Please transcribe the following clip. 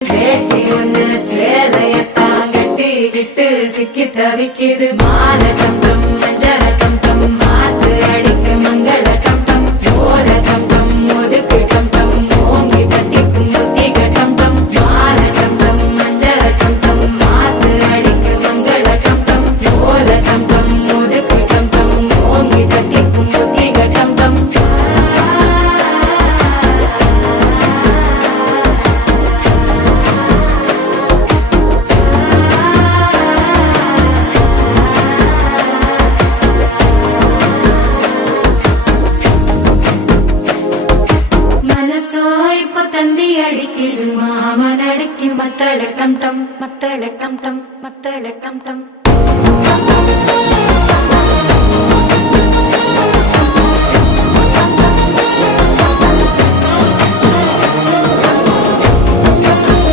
வேட்டி ஒண்ணு சேலையத்தான் கட்டிக்கிட்டு சிக்கி தவிக்குது. மாலை டம் டம் மஞ்சள டம் டம் மாத்து அடிக்க மங்கள டம் டம் ஓல டம் டம் ஒதுக்கு டம் டம் ஓங்கி தட்டிக்கும் புத்திக டம் டம் மாலை டம் டம் மஞ்சள டம் டம் மாத்து அடிக்க மங்கள டம் டம் ஓல டம் டம் ஒதுக்கு டம் டம் ஓங்கி தட்டிக்கும் புத்திக டம் டம். மனசோ இப்ப தந்தி அடிக்குது மாமன் அடிக்கும் மத்தள டம் டம் மத்தள டம் டம் மத்தள டம் டம்.